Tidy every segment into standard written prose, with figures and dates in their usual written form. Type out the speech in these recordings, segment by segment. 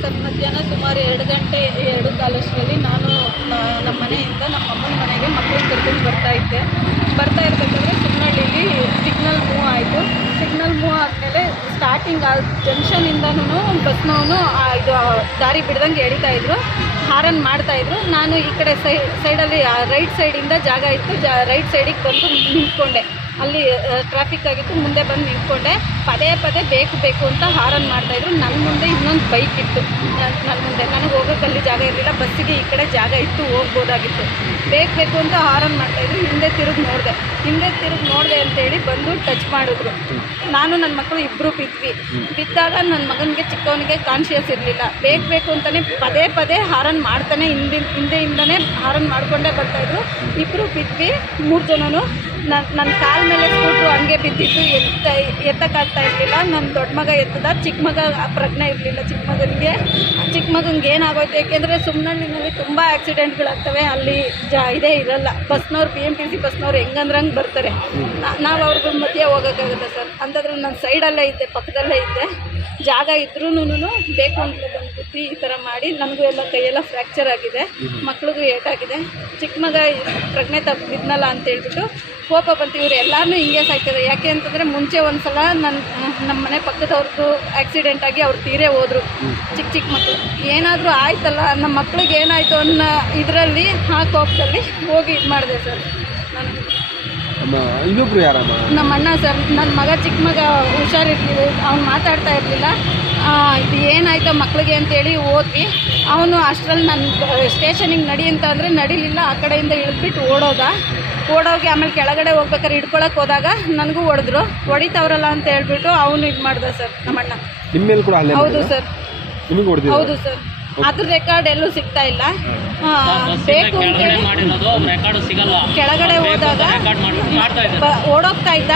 Sir ಮಧ್ಯಾಹ್ನ ಸುಮಾರು 2 ಗಂಟೆ 2 ಕಾಲಷ್ಟರಲ್ಲಿ ನಾನು ನಮ್ಮ ಮನೆಯಿಂದ ನಮ್ಮ ಅಮ್ಮನ ಮನೆಗೆ ಮಕ್ಕಳನ್ನ ಕರ್ಕೊಂಡು ಬರ್ತಾ ಇರಬೇಕಾದ್ರೆ ಸುಮ್ಮನಹಳ್ಳಿಲಿ ಸಿಗ್ನಲ್ ಮೂವ್ ಆಯಿತು. ಸಿಗ್ನಲ್ ಮೂವ್ ಆದಮೇಲೆ ಸ್ಟಾರ್ಟಿಂಗ್ ಆ ಜಂಕ್ಷನಿಂದನೂ ಬಸ್ನವನು ಇದು ದಾರಿ ಬಿಡ್ದಂಗೆ ಎಳಿತಾಯಿದ್ರು, ಹಾರನ್ ಮಾಡ್ತಾಯಿದ್ರು. ನಾನು ಈ ಕಡೆ ಸೈಡಲ್ಲಿ ರೈಟ್ ಸೈಡಿಂದ ಜಾಗ ಇತ್ತು, ರೈಟ್ ಸೈಡಿಗೆ ಬಂದು ನಿಂತ್ಕೊಂಡೆ. ಅಲ್ಲಿ ಟ್ರಾಫಿಕ್ ಆಗಿತ್ತು, ಮುಂದೆ ಬಂದು ನಿಂತ್ಕೊಂಡೆ. ಪದೇ ಬೇಕು ಅಂತ ಹಾರನ್ ಮಾಡ್ತಾಯಿದ್ರು. ನನ್ನ ಮುಂದೆ ಇನ್ನೊಂದು ಬೈಕ್ ಇತ್ತು, ನನ್ನ ಮುಂದೆ ನನಗೆ ಹೋಗೋಕ್ಕಲ್ಲಿ ಜಾಗ ಇರಲಿಲ್ಲ, ಬಸ್ಸಿಗೆ ಈ ಕಡೆ ಜಾಗ ಇತ್ತು, ಹೋಗ್ಬೋದಾಗಿತ್ತು. ಬೇಕು ಅಂತ ಹಾರನ್ ಮಾಡ್ತಾಯಿದ್ರು. ಹಿಂದೆ ತಿರುಗಿ ನೋಡಿದೆ ಅಂತೇಳಿ ಬಂದು ಟಚ್ ಮಾಡಿದ್ರು. ನಾನು ನನ್ನ ಮಕ್ಕಳು ಇಬ್ಬರು ಬಿದ್ದಾಗ ನನ್ನ ಮಗನಿಗೆ ಚಿಕ್ಕವನಿಗೆ ಕಾನ್ಷಿಯಸ್ ಇರಲಿಲ್ಲ. ಬೇಕು ಅಂತಲೇ ಪದೇ ಹಾರನ್ ಮಾಡ್ತಾನೆ ಹಿಂದೆಯಿಂದನೇ ಹಾರನ್ ಮಾಡಿಕೊಂಡೇ ಬರ್ತಾಯಿದ್ರು. ಇಬ್ಬರು ಬಿದ್ವಿ, 3 ಜನನು. ನನ್ನ ಕಾಲ ಮೇಲೆ ಸ್ಕೂಟ್ರು ಹಂಗೆ ಬಿದ್ದಿತ್ತು, ಎತ್ತಕ್ಕಾಗ್ತಾ ಇರಲಿಲ್ಲ. ನನ್ನ ದೊಡ್ಡ ಮಗ ಎತ್ತದ, ಚಿಕ್ಕ ಮಗ ಪ್ರಜ್ಞೆ ಇರಲಿಲ್ಲ. ಚಿಕ್ಕ ಮಗನಿಗೆ ಏನಾಗೋಯ್ತು, ಏಕೆಂದರೆ ಸುಮ್ಮನಹಳ್ಳಿನಲ್ಲಿ ತುಂಬ ಆಕ್ಸಿಡೆಂಟ್ಗಳಾಗ್ತವೆ. ಅಲ್ಲಿ ಇದೇ ಇರಲ್ಲ, ಬಸ್ನವ್ರು BMTC ಬಸ್ನವ್ರು ಹೆಂಗಂದ್ರಂಗೆ ಬರ್ತಾರೆ. ನಾವು ಅವ್ರ ಮಧ್ಯೆ ಹೋಗೋಕ್ಕಾಗುತ್ತೆ ಸರ್. ಅಂತಂದ್ರೆ ನಾನು ಸೈಡಲ್ಲೇ ಇದ್ದೆ, ಪಕ್ಕದಲ್ಲೇ ಇದ್ದೆ. ಜಾಗ ಇದ್ರೂ ಬೇಕು ಅಂತಲೇ ಬಂದ್ಬಿಟ್ಟು ಈ ಥರ ಮಾಡಿ ನನಗೂ ಎಲ್ಲ ಕೈಯೆಲ್ಲ ಫ್ರ್ಯಾಕ್ಚರ್ ಆಗಿದೆ, ಮಕ್ಳಿಗೂ ಏಟಾಗಿದೆ. ಚಿಕ್ಕ ಮಗ ಪ್ರಜ್ಞೆ ತಪ್ಪಿದ್ನಲ್ಲ ಅಂತೇಳ್ಬಿಟ್ಟು ಕೋಪ ಬಂತು. ಇವರು ಎಲ್ಲರೂ ಹಿಂಗೆ ಸಾಯ್ತಾರೆ. ಯಾಕೆ ಅಂತಂದರೆ ಮುಂಚೆ ಒಂದು ಸಲ ನಮ್ಮ ಮನೆ ಪಕ್ಕದವ್ರದ್ದು ಆಕ್ಸಿಡೆಂಟ್ ಆಗಿ ಅವ್ರು ತೀರೇ ಹೋದರು. ಚಿಕ್ಕ ಮಕ್ಕಳು ಏನಾದರೂ ಆಯ್ತಲ್ಲ, ನಮ್ಮ ಮಕ್ಳಿಗೆ ಏನಾಯಿತು ಅನ್ನೋ ಇದರಲ್ಲಿ ಆ ಕೋಪದಲ್ಲಿ ಹೋಗಿ ಇದು ಮಾಡಿದೆ ಸರ್. ನಾನು ಇನ್ನೊಬ್ರು ಯಾರಮ್ಮ? ನಮ್ಮ ಅಣ್ಣ ಸರ್. ನನ್ನ ಮಗ ಚಿಕ್ಕ ಮಗ ಹುಷಾರಿರ್ಲಿಲ್ಲ, ಅವ್ನು ಮಾತಾಡ್ತಾ ಇರಲಿಲ್ಲ. ಇದು ಏನಾಯ್ತು ಮಕ್ಳಿಗೆ ಅಂತೇಳಿ ಹೋದ್ವಿ. ಅವನು ಅಷ್ಟರಲ್ಲಿ ನನ್ನ ಸ್ಟೇಷನಿಗೆ ನಡಿ ಅಂತ ಅಂದರೆ ನಡಿಲಿಲ್ಲ. ಆ ಕಡೆಯಿಂದ ಇಳಿದ್ಬಿಟ್ಟು ಓಡೋಗಿ ಆಮೇಲೆ ಕೆಳಗಡೆ ಹೋಗ್ಬೇಕಾದ್ರೆ ಹಿಡ್ಕೊಳಕ್ಕೆ ಹೋದಾಗ ನನಗೂ ಹೊಡಿತಾವ್ರಲ್ಲ ಅಂತ ಹೇಳ್ಬಿಟ್ಟು ಅವನು ಇದು ಮಾಡ್ದ ಸರ್ ನಮ್ಮಣ್ಣ. ನಿಮ್ಮ ಮೇಲೆ ಕೂಡ ಹಲ್ಲೆ? ಹೌದು ಸರ್, ನಿಮಗೆ ಹೊಡೆದಿದ್ದು? ಹೌದು ಸರ್. ಅದ್ರ ರೆಕಾರ್ಡ್ ಎಲ್ಲೂ ಸಿಗ್ತಾ ಇಲ್ಲ. ಬೇಕು ಅಂತೇಳಿ ಕೆಳಗಡೆ ಹೋದಾಗ ಓಡೋಗ್ತಾ ಇದ್ದ.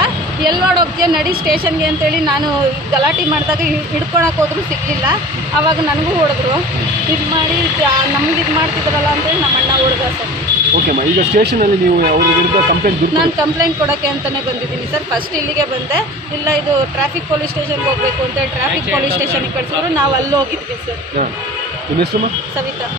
ಎಲ್ಲಿ ಓಡೋಗ್ತೀಯ ನಡಿ ಸ್ಟೇಷನ್ಗೆ ಅಂತೇಳಿ ನಾನು ಗಲಾಟೆ ಮಾಡಿದಾಗ ಹಿಡ್ಕೊಳಕ್ಕೆ ಹೋದ್ರು ಸಿಗಲಿಲ್ಲ. ಆವಾಗ ನನಗೂ ಹೊಡೆದ್ರು. ಇದು ಮಾಡಿ ನಮ್ಗೆ ಇದು ಮಾಡ್ತಿದ್ರಲ್ಲ ಅಂತೇಳಿ ನಮ್ಮ ಅಣ್ಣ ಹೊಡೆದ ಸರ್. ಓಕೆಮ್ಮ, ಈಗ ಸ್ಟೇಷನಲ್ಲಿ ನೀವು ಅವ್ರ ವಿರುದ್ಧ ನಾನು ಕಂಪ್ಲೇಂಟ್ ಕೊಡೋಕ್ಕೆ ಅಂತಲೇ ಬಂದಿದ್ದೀನಿ ಸರ್. ಫಸ್ಟ್ ಇಲ್ಲಿಗೆ ಬಂದೆ. ಇಲ್ಲ ಇದು ಟ್ರಾಫಿಕ್ ಪೊಲೀಸ್ ಸ್ಟೇಷನ್ಗೆ ಹೋಗಬೇಕು ಅಂತೇಳಿ ಟ್ರಾಫಿಕ್ ಪೊಲೀಸ್ ಸ್ಟೇಷನ್ಗೆ ಕಳಿಸಿದ್ರು. ನಾವು ಅಲ್ಲಿ ಹೋಗಿದ್ವಿ ಸರ್. ನಿಮ್ಮ ಹೆಸರು? ಸವಿತಾ.